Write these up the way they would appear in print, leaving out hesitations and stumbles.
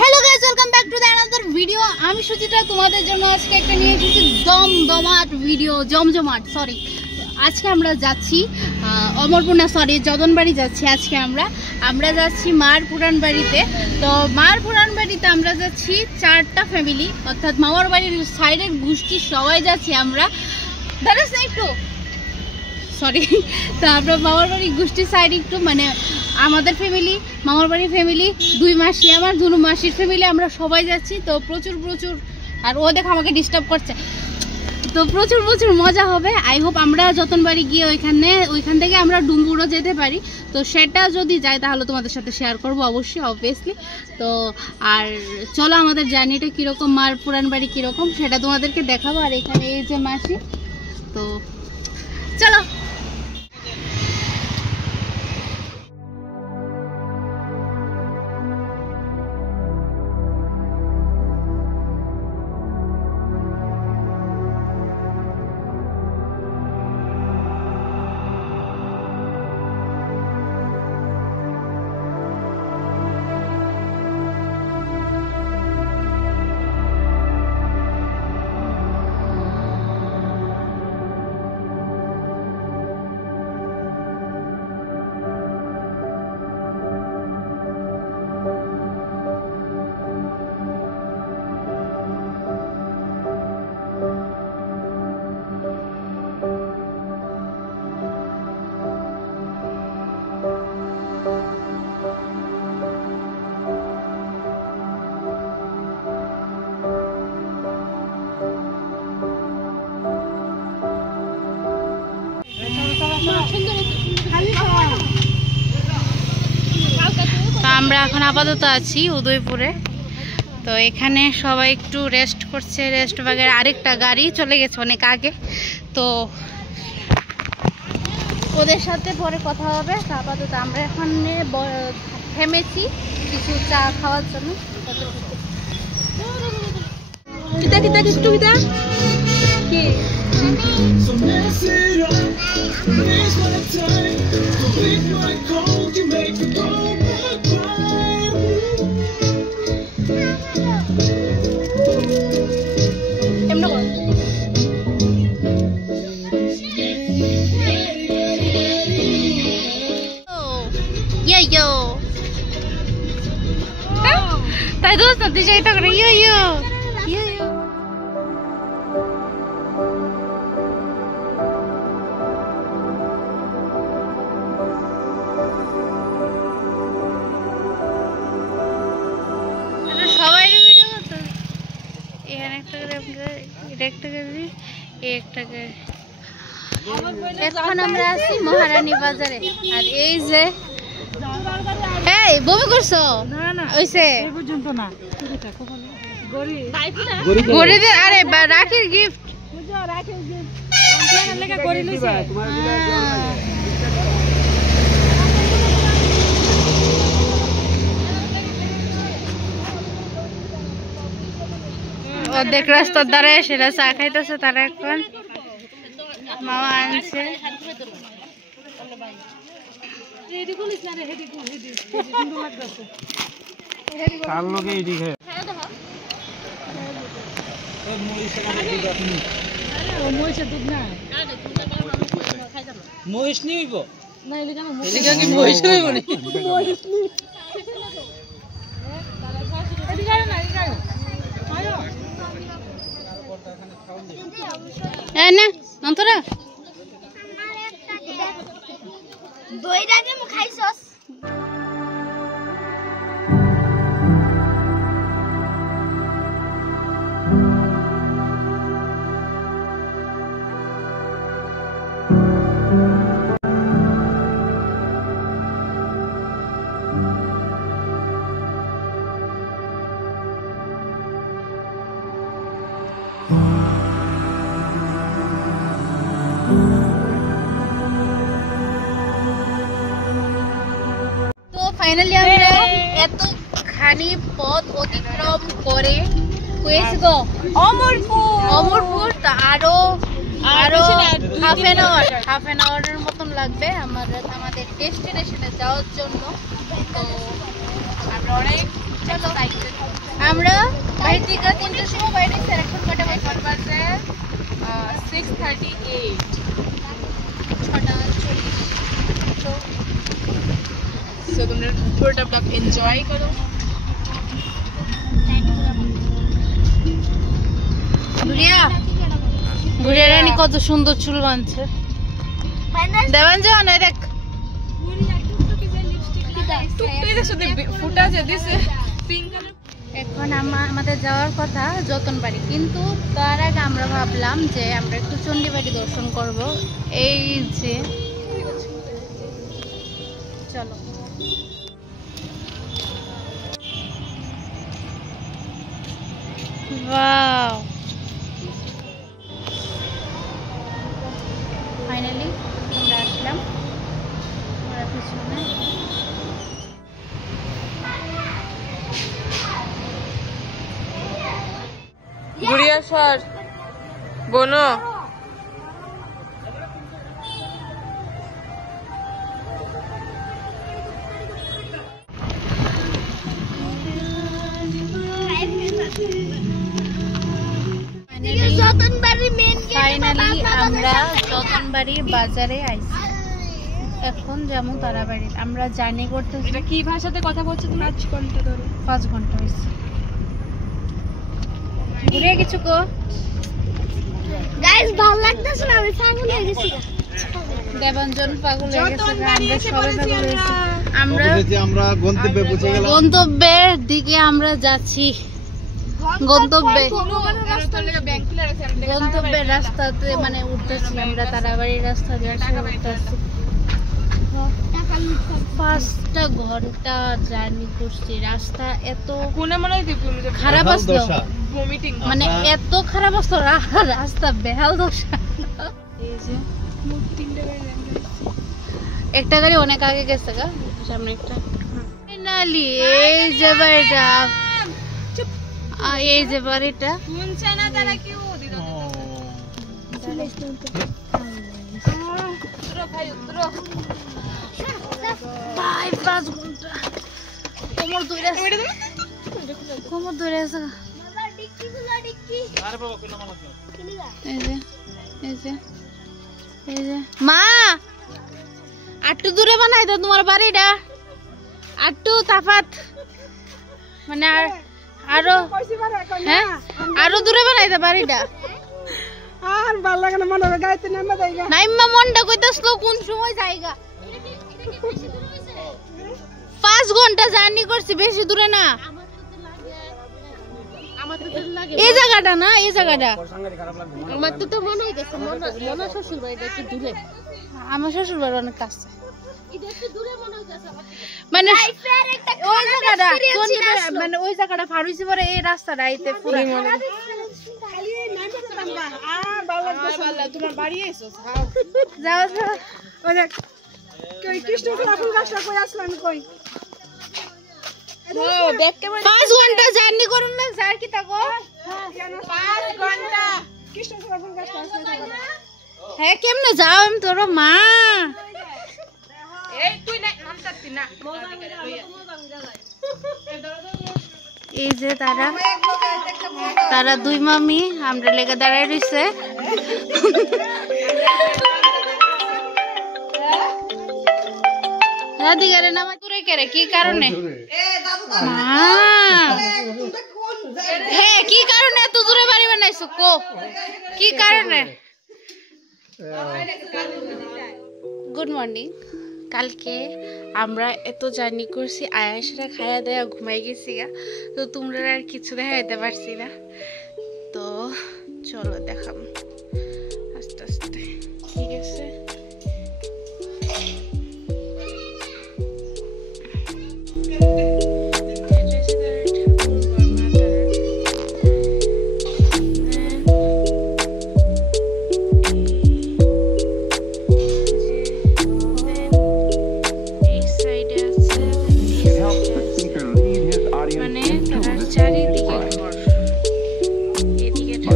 Hello guys, welcome back to the another video. আমি সুচিত্রা, তোমাদের জন্য আজকে একটা নিয়ে এসেছি দমদমাট ভিডিও, জমজমাট। সরি, আজকে আমরা যাচ্ছি অমরপুর না, সরি যদনবাড়ি যাচ্ছি। আজকে আমরা যাচ্ছি মার পুরান বাড়িতে। তো মার পুরান বাড়িতে আমরা যাচ্ছি 4টা ফ্যামিলি, অর্থাৎ মামার বাড়ির সাইডের গোষ্ঠী সবাই যাচ্ছি আমরা। দাঁড়াস না একটু, সরি। তো আমরা মামার বাড়ির গোষ্ঠীর সাইড একটু মানে আমাদের ফ্যামিলি, মামার বাড়ির ফ্যামিলি, 2 মাসি আমার, 2 মাসির ফ্যামিলি, আমরা সবাই যাচ্ছি। তো প্রচুর আর ও দেখো আমাকে ডিস্টার্ব করছে। তো প্রচুর মজা হবে। আই হোপ আমরা যতনবাড়ি গিয়ে ওইখান থেকে আমরা ডুমুরও যেতে পারি। তো সেটা যদি যাই তাহলে তোমাদের সাথে শেয়ার করবো অবশ্যই, অবভিয়াসলি। তো আর চলো আমাদের জার্নিটা কীরকম, মার পুরান বাড়ি কীরকম সেটা তোমাদেরকে দেখাবো। আর এখানে এই যে মাসি, তো চলো। আমরা এখন আপাতত আছি উদয়পুরে। তো এখানে সবাই একটু রেস্ট করছে, রেস্ট বাগের। আরেকটা গাড়ি চলে গেছে অনেক আগে, তো ওদের সাথে পরে কথা হবে। তো আপাতত আমরা এখানে থেমেছি কিছু চা খাওয়ার জন্য। কি তাই দোস্ত তুই যাইতে করে সবাই ভিডিও করতে। এখানে একটা করে এটা একটা করে একটা করে। এখন আমরা আছি মহারানী বাজারে। আর এই যে এই বমি করছো না ওইসে পর্যন্ত না গরিদের। আরে রাখির গিফট, রাখির গিফট লেখা করি লইছে। অর্ধেক রাস্তার দ্বারা সেটা চা খাইতেছে তারা। এখন মামা আনছে মহিষ নিব না অন্তরা দইটা কি খাইছস? ফাইনালি আমরা এতখানি পথ অতিক্রম করে হয়েছে গো অমরপুর। তো আরো হাফ অ্যান আওয়ারের মতন লাগবে আমাদের ডেস্টিনেশনে যাওয়ার জন্য। তো আমরা অনেক আমরা বাড়ি থেকে 3টার সময় বাইরে এখন কটা এখন বাজে 6:38 সো তোমরা পুরোটা ব্লগ এনজয় করো। ঘুরিয়া রানী কত সুন্দর চুল বাঁধছে। দেবাঞ্জন দেখ এখন আমাদের যাওয়ার কথা যতনবাড়ি, কিন্তু তার আগে আমরা ভাবলাম যে আমরা একটু চণ্ডীবাড়ি দর্শন করব। এই যে চলো ওয়াও, ফাইনালি আমরা আসলাম। আমরা পিছনে গুড়িয়া সর বোনো ফাইনালি আমরা যতনবাড়ির বাজারে আইছি। এখন যেমন তারাবাড়ি আমরা জার্নি করতেছি। এটা কি ভাষাতে কথা বলছো তুমি? 5 ঘন্টা ধরে 5 ঘন্টা হয়েছে। ঘুরে কিছু কো গাইস ভালো লাগতেছে না, আমি পাগল হয়ে গেছি। দেবাঞ্জন পাগল হয়ে গেছে, আমরা সবাই পাগল হয়েছি। আমরা গন্তব্যে পৌঁছে গেলাম। গন্তব্যের দিকে আমরা যাচ্ছি। গন্তব্যের রাস্তাতে মানে উঠতেছি আমরা, তারাবাড়ির রাস্তা দিয়ে উঠতেছি। 5টা ঘন্টা জার্নি করছি। রাস্তা এত খারাপ আসলো, মানে এত খারাপ আসলো রাস্তা, বেহাল দশা। এই যে একটা গাড়ি অনেক আগে গেছে গা, সামনে একটা। ফাইনালি এই যে বাড়িটা, এই যে বাড়িটা। ভাই 5 ঘন্টা কোমর ধরে আছে, কোমর ধরে আছে। এই যে এই যে এই যে মা আটটু দূরে বানাই দাও তোমার বাড়িটা, আটটু তাফাত মানে আরো, হ্যাঁ আরো দূরে বানাই দাও বাড়িটা। আর ভালো লাগে না, মনে হয় গাইতে নামা যায়গা। নাইম্মা মনটা কইতাছলো কোন সময় যাইগা। 5 ঘন্টা জার্নি করছি, বেশি দূরে না। এই জায়গাটা না, এই জায়গাটা আমার তো মনে হইতেছে মনে শ্বশুর বাড়িটা একটু দূরে। আমার শ্বশুর বাড়ি অনেক কাছে, মানে ওই জায়গাটা মানে ওই জায়গাটা পার হইছে পরে এই রাস্তাটা আইতে পুরা তোমার বাড়ি এসো যাও। কৃষ্ণচূড়া ফুল গাছটা কই আসলাম কই? 5 ঘন্টা জার্নি করুন না, স্যার কি থাকো 5 ঘন্টা কৃষ্ণচূড়া ফুল গাছটা আসলে। হ্যাঁ কেমনে যাও আমি তোর মা। এই তুই না আমতাতি না। এই যে তারা 2 মামি আমরা লেগে দাঁড়ায় রইছে। রাধিকারে নামা করে কেরে কি কারণে? হ্যাঁ কি কারণে এত দূরে বাড়ি বানাইছো কো, কি কারণে? Good morning. কালকে আমরা এত জার্নি করছি, আয়াসরা খায়া দেয়া ঘুমাই গেছি গা, তো তোমরা আর কিছু দেখাইতে পারছি না। তো চলো দেখাম আস্তে আস্তে, ঠিক আছে?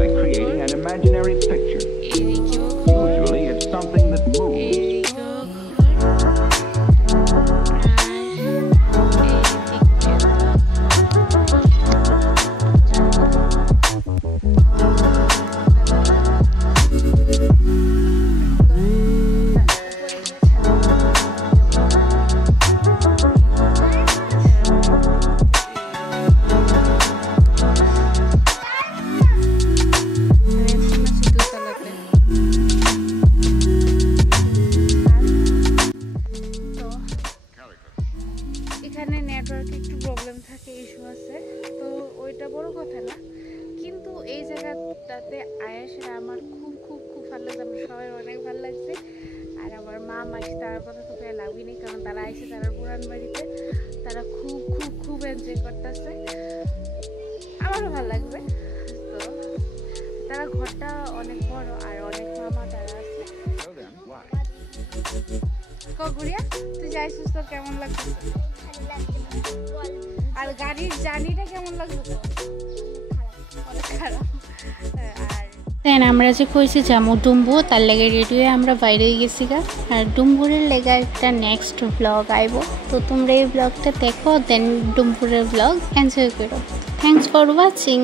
By creating an imaginary এখানে নেটওয়ার্কে একটু প্রবলেম থাকে, ইস্যু আছে, তো ওইটা বড় কথা না। কিন্তু এই জায়গাটাতে আয়াসে আমার খুব খুব খুব ভালো লাগছে, আমার সবাই অনেক ভালো লাগছে। আর আমার মা মাসি তার কথা তো পেয়ে লাভই নেই, কারণ তারা আইসে তারা পুরান বাড়িতে, তারা খুব খুব খুব এনজয় করতেছে, আমারও ভালো লাগবে। তো তারা ঘরটা অনেক বড় আর অনেক মামা তারা আছে। কগুড়িয়া তুই যাইছিস, তোর কেমন লাগছে? আর গাড়ির জার্নিটা কেমন লাগলো তো? অনেক খারাপ। আর দেন আমরা যে কইছি যাবো ডুম্বু, তার লেগে রেডি হয়ে আমরা বাইরে গেছি গা। আর ডুম্বুরের লেগে একটা নেক্সট ব্লগ আইব, তো তোমরা এই ব্লগটা দেখো, দেন ডুম্বুরের ব্লগ এনজয় করো। Thanks for watching.